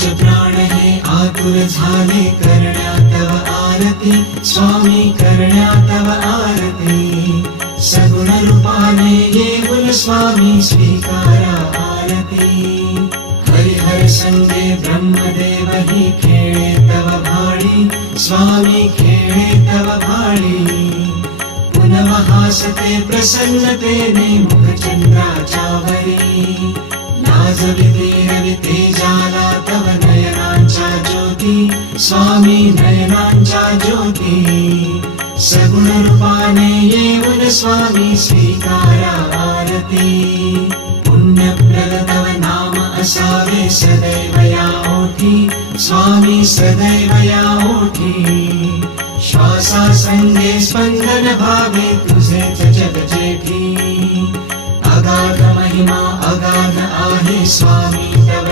पंच प्राण हे आतुर झाले करण्या तव आरती स्वामी करण्या तव आरती सगुण रूपाने येऊन स्वामी स्वीकारा आरती हरिहर संगे ब्रह्मदेव ही खेळे तव भाळी स्वामी खेळे तव भाळी पुनः हासते प्रसन्नतेने मुखचंद्राच्यावरी लाजविते रविते जाला तव नयनांच्या ज्योती स्वामी नयनांच्या ज्योती सगुण रूपाने येऊन स्वामी स्वीकारा आरती पुण्यप्रद तव नाम असावे सदैव या ओठी स्वामी सदैव या ओठी श्वासा संगे स्पंदन भावे तुझेच जग जेठी अगाध महिमा अगाध आहे स्वामी तव